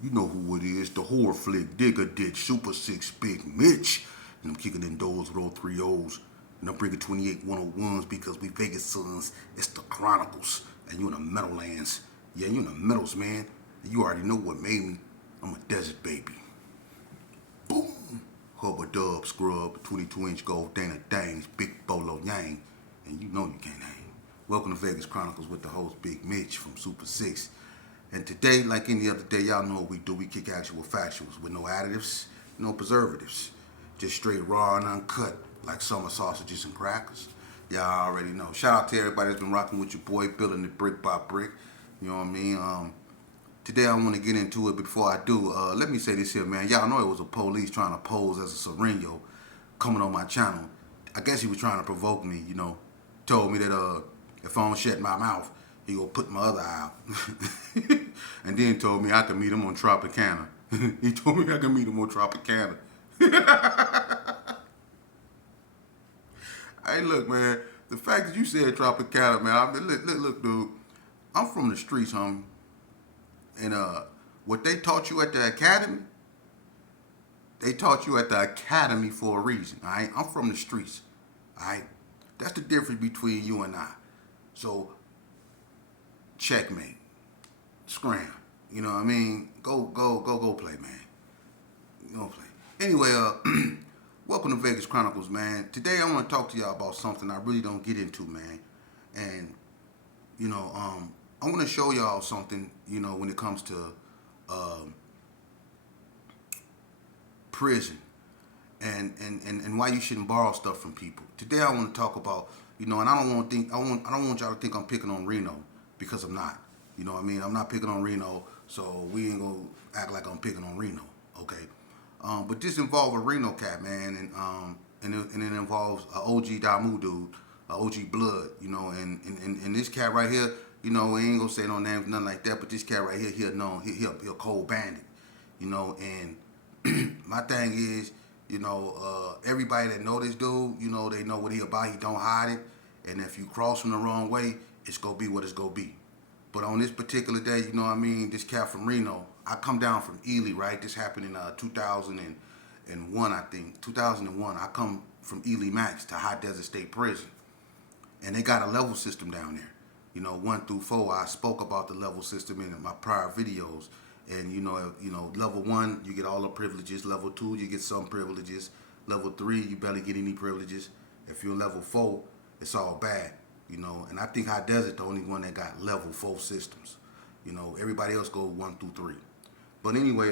You know who it is, the horror flick, Digger Ditch, Super 6, Big Mitch. And I'm kicking in doors with all three O's. And I'm bringing 28 101s because we Vegas sons. It's the Chronicles. And you in the Meadowlands. Yeah, you in the Meadows, man. And you already know what made me. I'm a desert baby. Boom! Hubba Dub Scrub, 22-inch gold Dana Danes, Big Bolo Yang. And you know you can't hang. Welcome to Vegas Chronicles with the host Big Mitch from Super 6. And today, like any other day, y'all know what we do. We kick actual factuals with no additives, no preservatives. Just straight raw and uncut, like summer sausages and crackers. Y'all already know. Shout out to everybody that's been rocking with your boy, building it brick by brick. You know what I mean? Today I want to get into it. Before I do, let me say this here, man. Y'all know it was a police trying to pose as a Sereno coming on my channel. I guess he was trying to provoke me, you know. Told me that if I don't shut my mouth, he gonna put my other eye out. And then told me I could meet him on Tropicana. He told me I could meet him on Tropicana. Hey, look, man. The fact that you said Tropicana, man. I mean, look, dude. I'm from the streets, homie. And what they taught you at the academy, they taught you at the academy for a reason. All right, I'm from the streets. All right, that's the difference between you and I. So, checkmate, scram. You know what I mean? Go play, man. Go play. Anyway, welcome to Vegas Chronicles, man. Today I want to talk to y'all about something I really don't get into, man. And I want to show y'all something. You know, when it comes to prison and why you shouldn't borrow stuff from people. Today I want to talk about, and I don't want y'all to think I'm picking on Reno, because I'm not. You know what I mean? I'm not picking on Reno, so we ain't gonna act like I'm picking on Reno, okay? But this involves a Reno cat, man, and it involves a OG Damu dude, a OG Blood, and this cat right here, we ain't gonna say no names, nothing like that, but this cat right here, he a cold bandit, and my thing is, everybody that know this dude, they know what he about. He don't hide it, and if you cross him the wrong way, it's gonna be what it's gonna be. But on this particular day, you know what I mean, this cat from Reno, I come down from Ely, right? This happened in 2001, I think. 2001, I come from Ely Max to High Desert State Prison. And they got a level system down there. 1 through 4, I spoke about the level system in my prior videos. And level 1, you get all the privileges. Level 2, you get some privileges. Level 3, you barely get any privileges. If you're level 4, it's all bad. And I think High Desert the only one that got level 4 systems. Everybody else go 1 through 3. But anyway,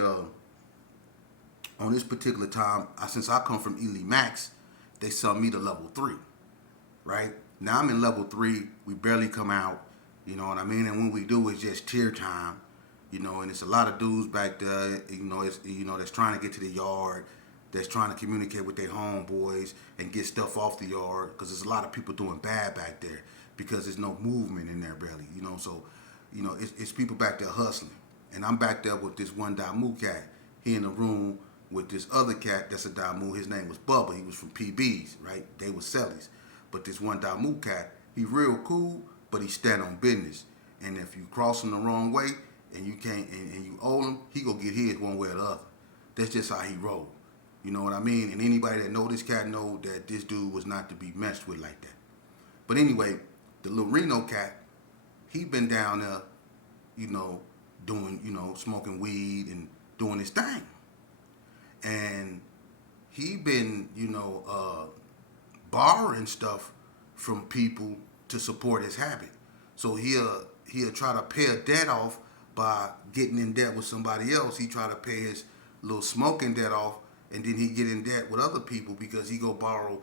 on this particular time, since I come from Ely Max, they sent me to level 3, right? Now I'm in level 3. We barely come out, you know what I mean? And when we do, it's just tier time, and it's a lot of dudes back there, that's trying to get to the yard, that's trying to communicate with their homeboys and get stuff off the yard, because there's a lot of people doing bad back there because there's no movement in there barely, so, it's people back there hustling. And I'm back there with this one Damu cat. He in the room with this other cat that's a Damu. His name was Bubba. He was from PBs, right? They was Sellies. But this one Damu cat, he real cool, but he stand on business. And if you cross him the wrong way and you can't and you owe him, he gonna get his one way or the other. That's just how he roll. You know what I mean? And anybody that know this cat know that this dude was not to be messed with like that. But anyway, the little Reno cat, he been down there, doing, smoking weed and doing his thing. And he been, borrowing stuff from people to support his habit. So he'll try to pay a debt off by getting in debt with somebody else. He try to pay his little smoking debt off, and then he get in debt with other people because he go borrow,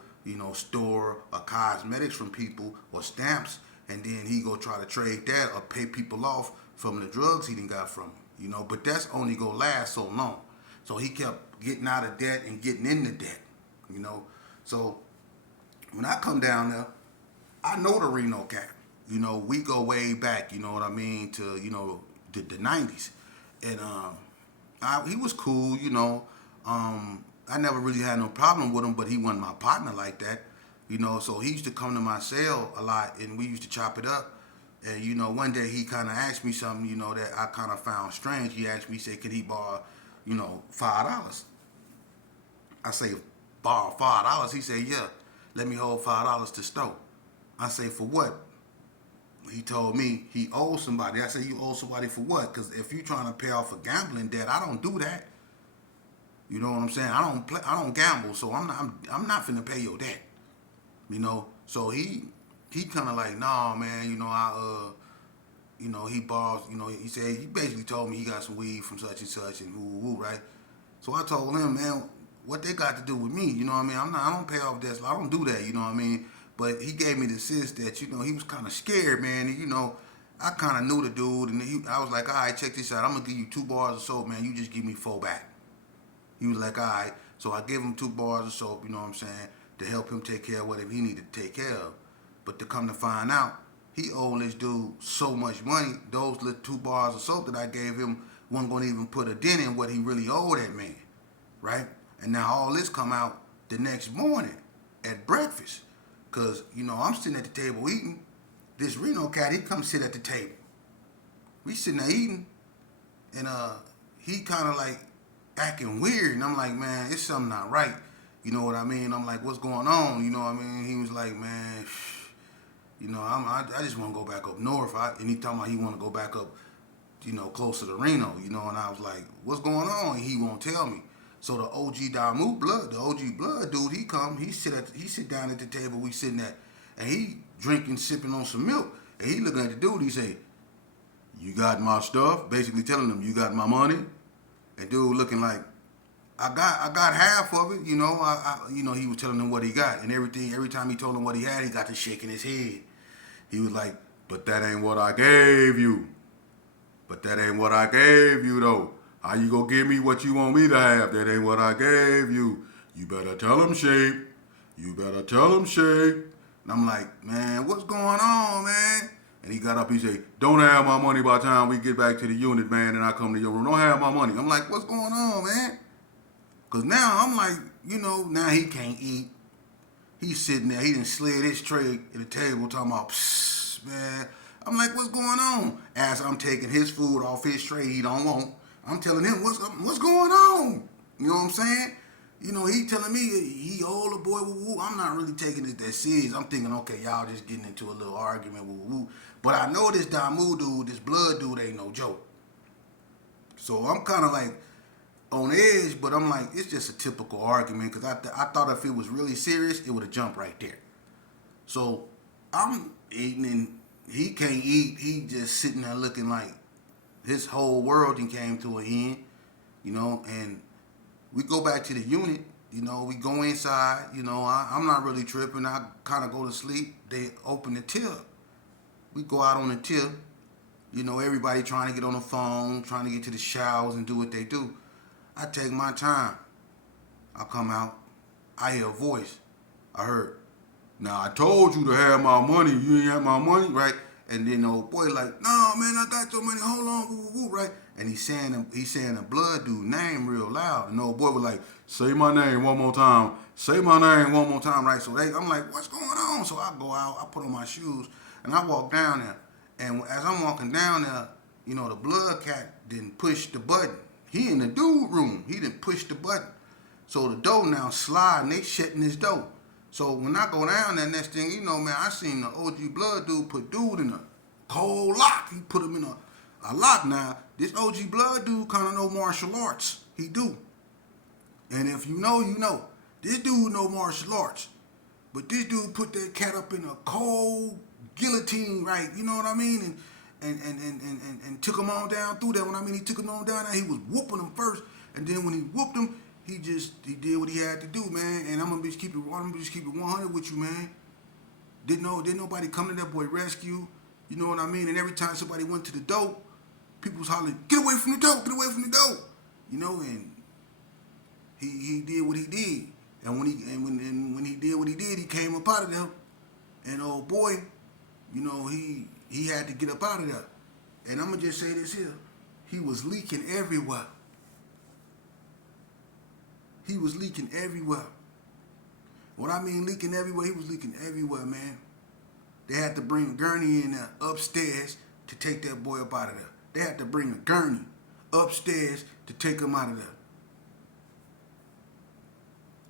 store or cosmetics from people or stamps, and then he go try to trade that or pay people off from the drugs he done got from him, But that's only gonna last so long. So he kept getting out of debt and getting into debt, So when I come down there, I know the Reno cat. We go way back, you know what I mean, to, the 90s. And he was cool, I never really had no problem with him, but he wasn't my partner like that, So he used to come to my cell a lot, and we used to chop it up. And one day he kind of asked me something, that I kind of found strange. He asked me, he said, "Could he borrow, $5?" I say, "Borrow $5?" He said, "Yeah, let me hold $5 to store." I say, "For what?" He told me he owed somebody. I said, "You owe somebody for what?" Because if you're trying to pay off a gambling debt, I don't do that. You know what I'm saying? I don't play. I don't gamble, so I'm not finna pay your debt. So he kind of like, "Nah, man. He borrows. He said he basically told me he got some weed from such and such and woo woo, right?" So I told him, "Man, what they got to do with me? You know what I mean? I don't pay off debts. I don't do that. You know what I mean?" But he gave me the sense that he was kind of scared, man. And, I kind of knew the dude, and I was like, "All right, check this out. I'm gonna give you 2 bars of soap, man. You just give me 4 back." He was like, "All right." So I give him 2 bars of soap. You know what I'm saying? To help him take care of whatever he needed to take care of. But to come to find out, he owed this dude so much money. Those little 2 bars of soap that I gave him wasn't gonna even put a dent in what he really owed that man, right? And now all this come out the next morning at breakfast. Cause I'm sitting at the table eating. This Reno cat, he comes sit at the table. We sitting there eating, and he kind of like acting weird, and I'm like, "Man, it's something not right." You know what I mean? I'm like, "What's going on?" You know what I mean? He was like, "Man, I just want to go back up north." And he talking about he want to go back up, closer to Reno. And I was like, "What's going on?" And he won't tell me. So the OG blood dude, he sit down at the table we sitting at, and he drinking, sipping on some milk, and he looking at the dude. He say, "You got my stuff?" Basically telling him, "You got my money?" And dude looking like, I got half of it." He was telling him what he got, and every time he told him what he had, he got to shaking his head. He was like, "But that ain't what I gave you. But that ain't what I gave you, though. How you gonna give me what you want me to have? That ain't what I gave you. You better tell him, Shape. You better tell him, Shape." And I'm like, "Man, what's going on, man?" And he got up, he said, "Don't have my money by the time we get back to the unit, man, and I come to your room. Don't have my money." I'm like, "What's going on, man?" Because now I'm like, now he can't eat. He's sitting there, he done slid his tray at the table talking about, "Psst, man." I'm like, "What's going on?" As I'm taking his food off his tray he don't want. I'm telling him, what's going on? You know what I'm saying? He telling me he old a boy, woo woo. I'm not really taking it that serious. I'm thinking, okay, y'all just getting into a little argument, woo woo. But I know this Damu dude, this blood dude ain't no joke. So I'm kind of like on edge, but I'm like, it's just a typical argument because I thought if it was really serious, it would have jumped right there. So I'm eating and he can't eat. He just sitting there looking like his whole world came to an end, and we go back to the unit, we go inside, I'm not really tripping. I kind of go to sleep. They open the tip. We go out on the tip, everybody trying to get on the phone, trying to get to the showers and do what they do. I take my time. I come out. I hear a voice. I heard, "Now I told you to have my money. You ain't have my money, right?" And then the old boy like, "No, man, I got your money. Hold on, woo, woo, right?" And he's saying the blood dude name real loud. And the old boy was like, "Say my name one more time. Say my name one more time, right?" So I'm like, "What's going on?" So I go out. I put on my shoes and I walk down there. And as I'm walking down there, the blood cat didn't push the button. He in the dude room. He didn't push the button. So the door now sliding. They shutting this door. So when I go down there, next thing you know, man, I seen the OG blood dude put dude in a cold lock. He put him in a lock. Now, this OG blood dude kind of know martial arts. He do. And if you know, you know. This dude know martial arts. But this dude put that cat up in a cold guillotine, right? You know what I mean? And took him on down through that. When I mean he took him on down there, he was whooping him first. And then when he whooped him, he did what he had to do, man. And I'm gonna just keep it 100 with you, man. Didn't nobody come to that boy rescue. You know what I mean? And every time somebody went to the door, people was hollering, "Get away from the door, get away from the door." And he did what he did. And when he did what he did, he came up out of there. And old boy, he had to get up out of there. And I'm gonna just say this here. He was leaking everywhere. He was leaking everywhere. What I mean leaking everywhere, he was leaking everywhere, man. They had to bring Gurney in there upstairs to take that boy up out of there. They had to bring a gurney upstairs to take him out of there.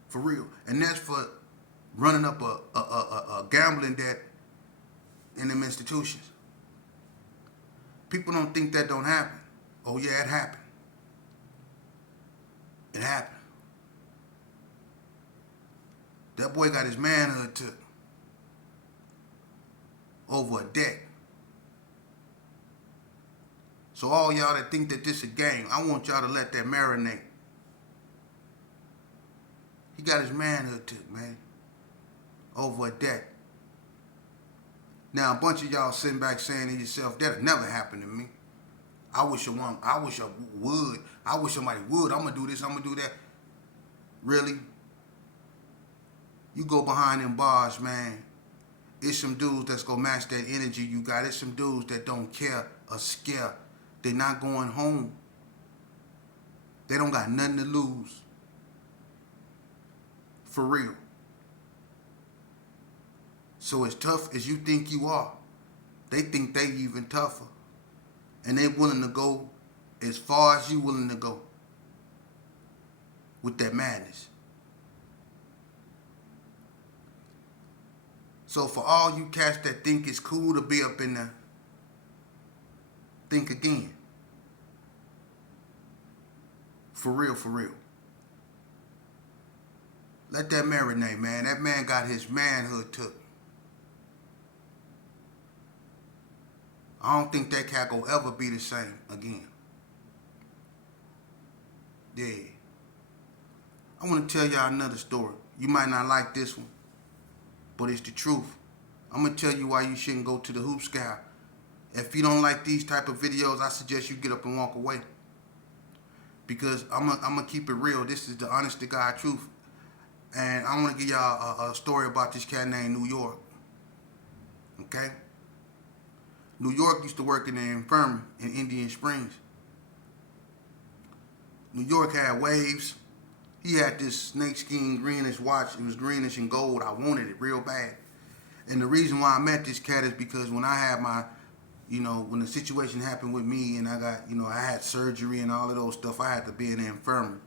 For real. And that's for running up a gambling debt in them institutions. People don't think that don't happen. Oh yeah, it happened. It happened. That boy got his manhood took over a debt. So all y'all that think that this is a game, I want y'all to let that marinate. He got his manhood took, man, over a debt. Now a bunch of y'all sitting back saying to yourself, that'll never happen to me. I wish I would. I wish somebody would. I'm gonna do this. I'm gonna do that. Really? You go behind them bars, man. It's some dudes that's gonna match that energy you got. It's some dudes that don't care or scare. They're not going home. They don't got nothing to lose. For real. So as tough as you think you are, they think they even tougher. And they willing to go as far as you willing to go with that madness. So for all you cats that think it's cool to be up in there, think again. For real, for real. Let that marinate, man. That man got his manhood took. I don't think that cat will ever be the same again. Yeah. I want to tell y'all another story. You might not like this one, but it's the truth. I'm going to tell you why you shouldn't go to the hoop scout. If you don't like these type of videos, I suggest you get up and walk away. Because I'm going to keep it real. This is the honest to God truth. And I want to give y'all a story about this cat named New York. Okay? New York used to work in the infirmary in Indian Springs. New York had waves. He had this snakeskin greenish watch. It was greenish and gold. I wanted it real bad. And the reason why I met this cat is because when I had my, when the situation happened with me and I got, I had surgery and all of those stuff, I had to be in the infirmary.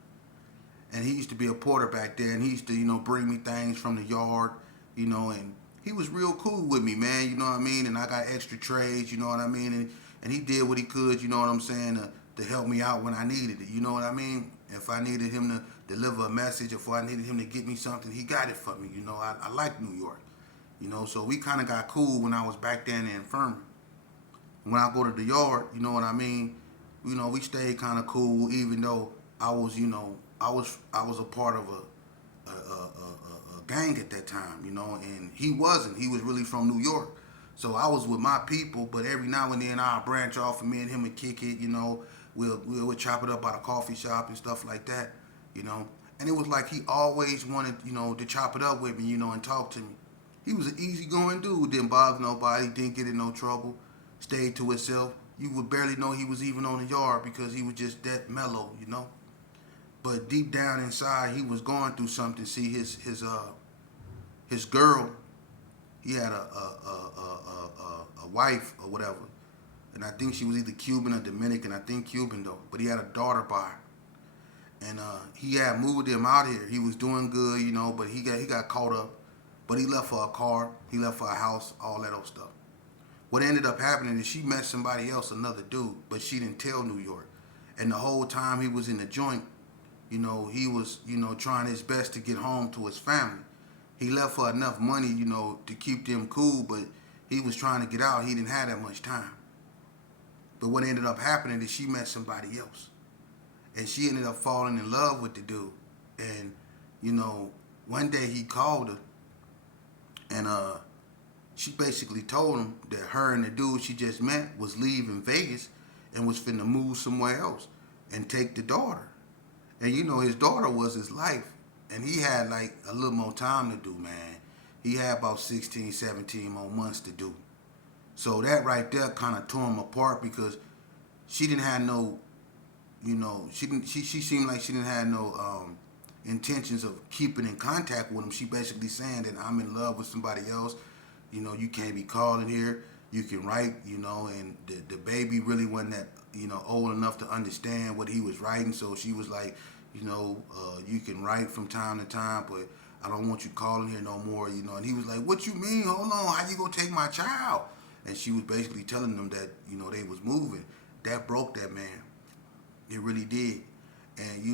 And he used to be a porter back there, and he used to, bring me things from the yard, and he was real cool with me, man, you know what I mean? And I got extra trays, you know what I mean? And he did what he could, you know what I'm saying, to help me out when I needed it, you know what I mean? If I needed him to deliver a message, or if I needed him to get me something, he got it for me, I like New York, so we kind of got cool when I was back there in the infirmary. When I go to the yard, you know what I mean? We stayed kind of cool, even though I was, I was a part of a gang at that time, and he wasn't. He was really from New York. So I was with my people, but every now and then I'll branch off and me and him would kick it, we'll chop it up at a coffee shop and stuff like that, And it was like he always wanted, to chop it up with me, and talk to me. He was an easygoing dude, didn't bother nobody, didn't get in no trouble, stayed to himself. You would barely know he was even on the yard because he was just that mellow, But deep down inside, he was going through something. See, his girl, he had a wife or whatever, and I think she was either Cuban or Dominican. I think Cuban though, but he had a daughter by her, and he had moved him out here. He was doing good, but he got caught up. But he left for a car, he left for a house, all that old stuff. What ended up happening is she met somebody else, another dude, but she didn't tell New York, and the whole time he was in the joint. He was, trying his best to get home to his family. He left for enough money, to keep them cool, but he was trying to get out. He didn't have that much time. But what ended up happening is she met somebody else. And she ended up falling in love with the dude. And, one day he called her, and she basically told him that her and the dude she just met was leaving Vegas and was finna move somewhere else and take the daughter. And his daughter was his life. And he had like a little more time to do, man. He had about 16, 17 more months to do. So that right there kind of tore him apart because she didn't have no, she seemed like she didn't have no intentions of keeping in contact with him. She basically saying that I'm in love with somebody else. you can't be calling here. You can write, and the baby really wasn't that, old enough to understand what he was writing. So she was like, you can write from time to time, but I don't want you calling here no more, And he was like, what you mean? Hold on, how you gonna take my child? And she was basically telling them that, they was moving. That broke that man. It really did. And,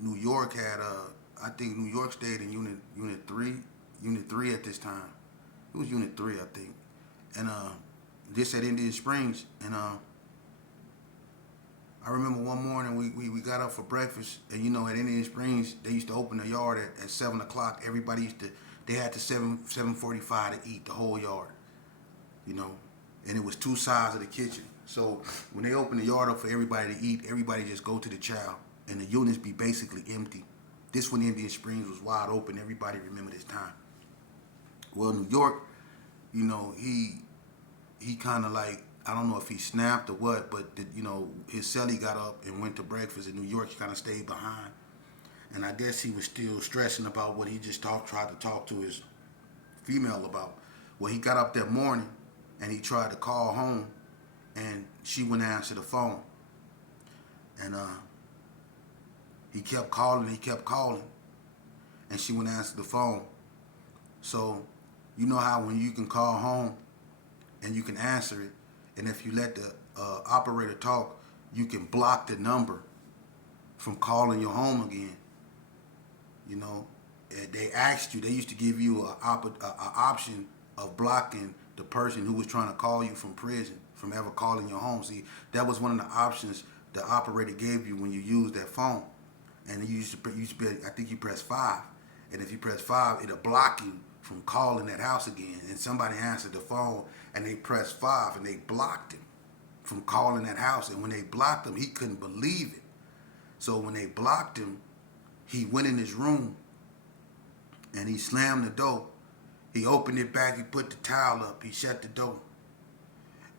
New York had, I think New York stayed in Unit 3 at this time. It was Unit 3, I think. And this at Indian Springs. And I remember one morning we got up for breakfast. And, at Indian Springs, they used to open the yard at 7 o'clock. Everybody they had to 7:45 to eat the whole yard, And it was two sides of the kitchen. So when they open the yard up for everybody to eat, everybody just go to the chow. And the units be basically empty. This when Indian Springs was wide open. Everybody remember this time. Well, New York, he kind of like, I don't know if he snapped or what, but his celly got up and went to breakfast in New York. He kind of stayed behind, and I guess he was still stressing about what he just tried to talk to his female about. Well, he got up that morning and he tried to call home, and she wouldn't answer the phone, and he kept calling, and she wouldn't answer the phone. So, you know how when you can call home and you can answer it, and if you let the operator talk, you can block the number from calling your home again. They asked you, they used to give you a option of blocking the person who was trying to call you from prison from ever calling your home. See, that was one of the options the operator gave you when you used that phone. And you used to I think you press 5. And if you press 5, it'll block you from calling that house again. And somebody answered the phone and they pressed 5 and they blocked him from calling that house. And when they blocked him, he couldn't believe it. So when they blocked him, he went in his room and he slammed the door. He opened it back, he put the towel up, he shut the door.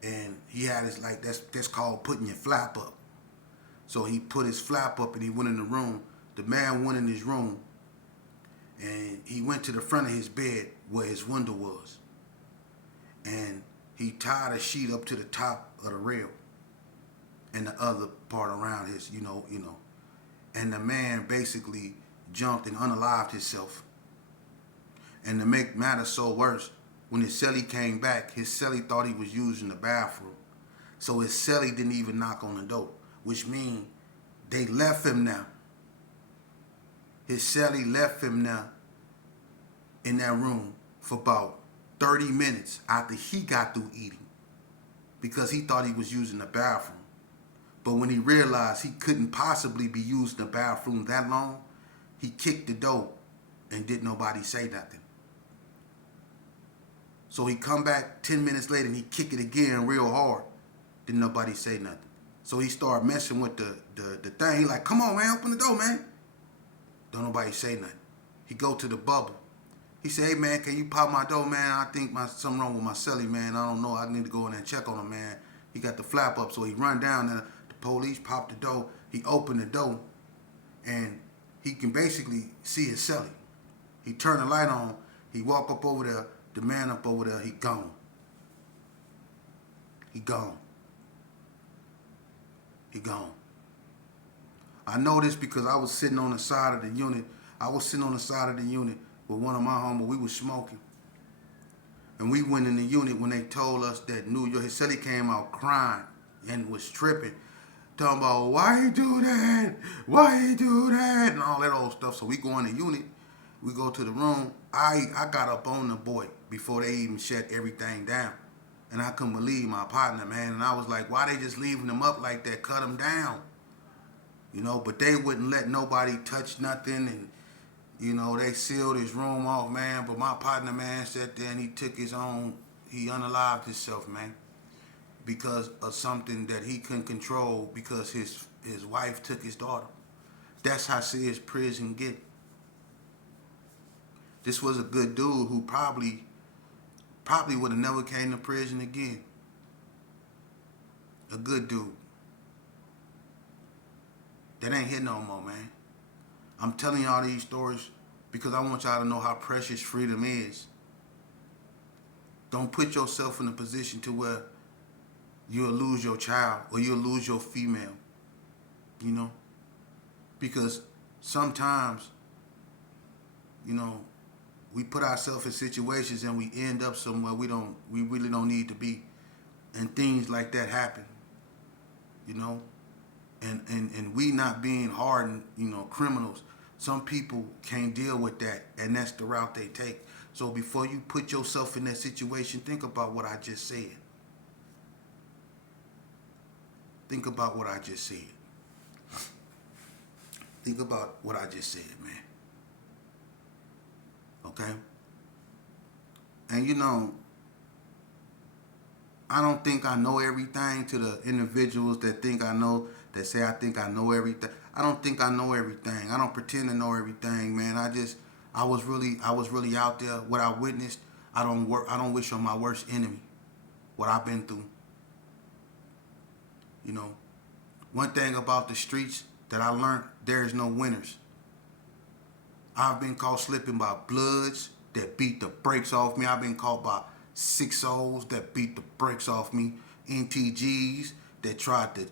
And he had his, like, that's called putting your flap up. So he put his flap up and he went in the room. The man went in his room and he went to the front of his bed where his window was. And he tied a sheet up to the top of the rail and the other part around his, And the man basically jumped and unalived himself. And to make matters so worse, when his celly came back, his celly thought he was using the bathroom. So his celly didn't even knock on the door, which means they left him now. His celly left him now in that room for about 30 minutes after he got through eating because he thought he was using the bathroom. But when he realized he couldn't possibly be using the bathroom that long, he kicked the door and didn't nobody say nothing. So he come back 10 minutes later and he kick it again real hard. Didn't nobody say nothing. So he started messing with the thing. He like, come on, man, open the door, man. Don't nobody say nothing. He go to the bubble. He say, hey, man, can you pop my door, man? I think something wrong with my celly, man. I don't know. I need to go in there and check on him, man. He got the flap up. So he run down there. The police popped the door. He opened the door. And he can basically see his celly. He turned the light on. He walk up over there. The man up over there, he gone. He gone. He gone. I know this because I was sitting on the side of the unit. With one of my homies. We was smoking. And we went in the unit when they told us that New York, his celly came out crying and was tripping. Talking about, why he do that? Why he do that? And all that old stuff. So we go in the unit. We go to the room. I got up on the boy before they even shut everything down. And I couldn't believe my partner, man. And I was like, why they just leaving him up like that? Cut him down. But they wouldn't let nobody touch nothing. And, they sealed his room off, man. But my partner, man, sat there and he took he unalived himself, man. Because of something that he couldn't control because his wife took his daughter. That's how serious prison get. This was a good dude who probably would have never came to prison again. A good dude. That ain't here no more, man. I'm telling y'all these stories because I want y'all to know how precious freedom is. Don't put yourself in a position to where you'll lose your child or you'll lose your female, you know? Because sometimes, you know, we put ourselves in situations and we end up somewhere we really don't need to be. And things like that happen, you know? And we not being hardened, criminals, some people can't deal with that, and that's the route they take. So before you put yourself in that situation, think about what I just said. Think about what I just said. Think about what I just said, man. Okay? And I don't think I know everything. To the individuals that think I know, that say I think I know everything. I don't think I know everything. I don't pretend to know everything, man. I was really out there. What I witnessed, I don't wish on my worst enemy what I've been through. One thing about the streets that I learned, there is no winners. I've been caught slipping by Bloods that beat the brakes off me. I've been caught by 6-0s that beat the brakes off me. NTGs that tried to,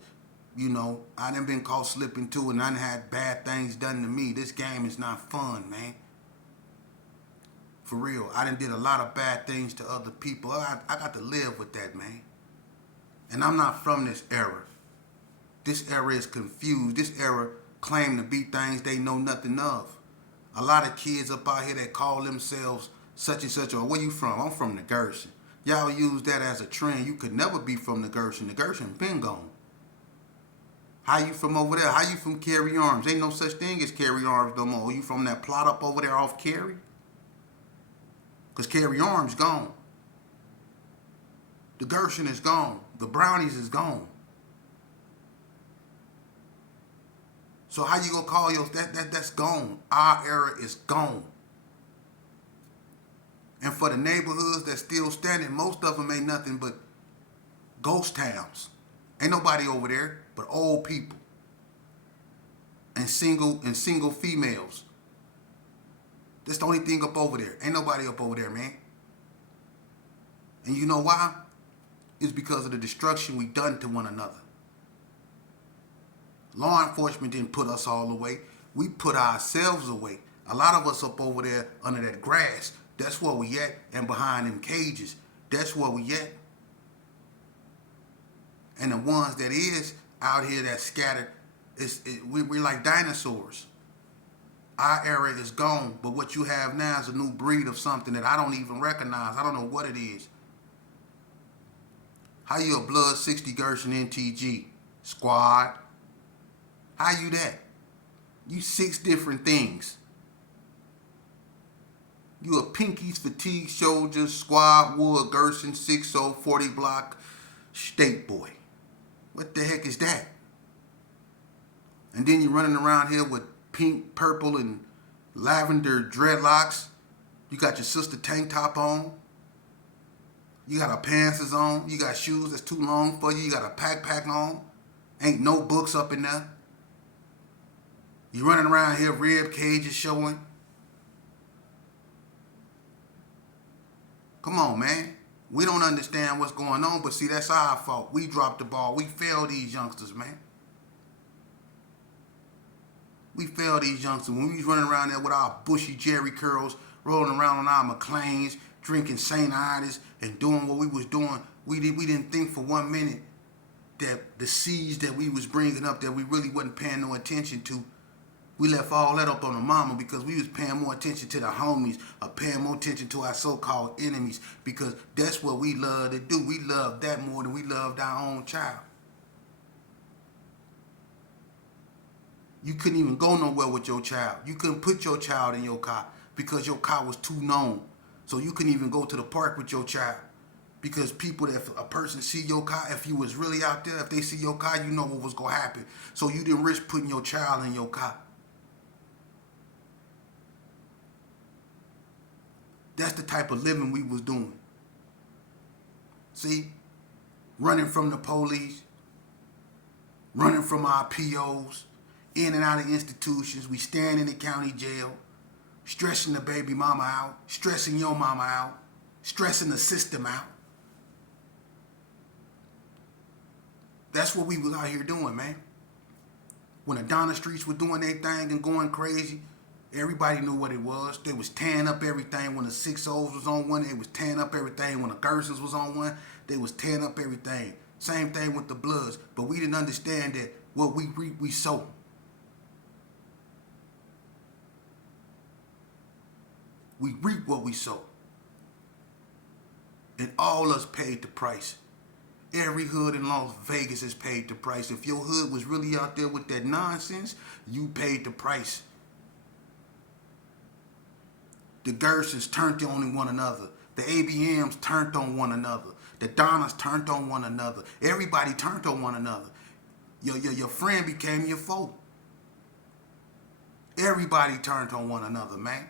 I done been caught slipping too, and I done had bad things done to me. This game is not fun, man. For real. I done did a lot of bad things to other people. I got to live with that, man. And I'm not from this era. This era is confused. This era claim to be things they know nothing of. A lot of kids up out here that call themselves such and such, or where you from? I'm from the Gerson. Y'all use that as a trend. You could never be from the Gerson. The Gerson been gone. How you from over there? How you from Cary Arms? Ain't no such thing as Cary Arms no more. You from that plot up over there off Cary? Because Cary Arms gone. The Gerson is gone. The Brownies is gone. So how you gonna call that's gone? Our era is gone. And for the neighborhoods that's still standing, most of them ain't nothing but ghost towns. Ain't nobody over there but old people and single females. That's the only thing up over there. Ain't nobody up over there, man. And you know why? It's because of the destruction we done to one another. Law enforcement didn't put us all away. We put ourselves away. A lot of us up over there under that grass. That's where we at. And behind them cages. That's where we at. And the ones that is out here that scattered, we're like dinosaurs. Our era is gone. But what you have now is a new breed of something that I don't even recognize. I don't know what it is. How you a Blood 60 Gerson NTG squad? How you that? You 6 different things. You a Pinkies, Fatigue, Soldiers, Squad, Wood, Gerson, 60, 40 block, State Boy. What the heck is that? And then you running around here with pink, purple, and lavender dreadlocks. You got your sister tank top on. You got her pants on. You got shoes that's too long for you. You got a backpack on. Ain't no books up in there. You running around here, rib cages showing. Come on, man. We don't understand what's going on, but see, that's our fault. We dropped the ball. We failed these youngsters, man. We failed these youngsters. When we was running around there with our bushy Jerry curls, rolling around on our McLeans, drinking St. Ides, and doing what we was doing, we didn't think for 1 minute that the seeds that we was bringing up that we really wasn't paying no attention to, we left all that up on the mama because we was paying more attention to the homies or paying more attention to our so-called enemies because that's what we love to do. We love that more than we loved our own child. You couldn't even go nowhere with your child. You couldn't put your child in your car because your car was too known. So you couldn't even go to the park with your child because people, if a person see your car, if you was really out there, if they see your car, you know what was going to happen. So you didn't risk putting your child in your car. That's the type of living we was doing. See? Running from the police, running from our POs, in and out of institutions. We stand in the county jail, stressing the baby mama out, stressing your mama out, stressing the system out. That's what we was out here doing, man. When the Donna Streets were doing their thing and going crazy, everybody knew what it was. They was tearing up everything when the 6-0s was on one. They was tearing up everything when the Gersons was on one. They was tearing up everything. Same thing with the Bloods. But we didn't understand that what we reap, we sow. We reap what we sow. And all us paid the price. Every hood in Las Vegas has paid the price. If your hood was really out there with that nonsense, you paid the price. The Gersons turned on one another. The ABMs turned on one another. The Donnas turned on one another. Everybody turned on one another. Your friend became your foe. Everybody turned on one another, man.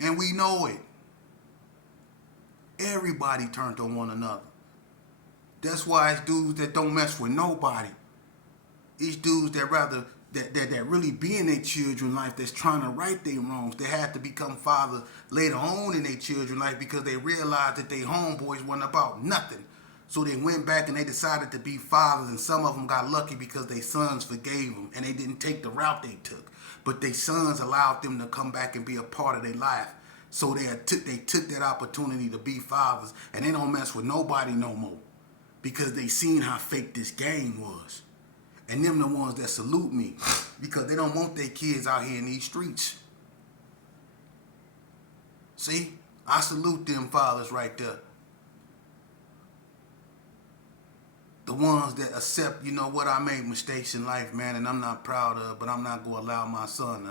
And we know it. Everybody turned on one another. That's why it's dudes that don't mess with nobody. It's dudes that really be in their children's life, that's trying to right their wrongs. They had to become fathers later on in their children's life because they realized that their homeboys weren't about nothing. So they went back and they decided to be fathers, and some of them got lucky because their sons forgave them and they didn't take the route they took. But their sons allowed them to come back and be a part of their life. So they took that opportunity to be fathers, and they don't mess with nobody no more because they seen how fake this game was. And them the ones that salute me because they don't want their kids out here in these streets. See, I salute them fathers right there. The ones that accept, you know what, I made mistakes in life, man, and I'm not proud of, but I'm not going to allow my son to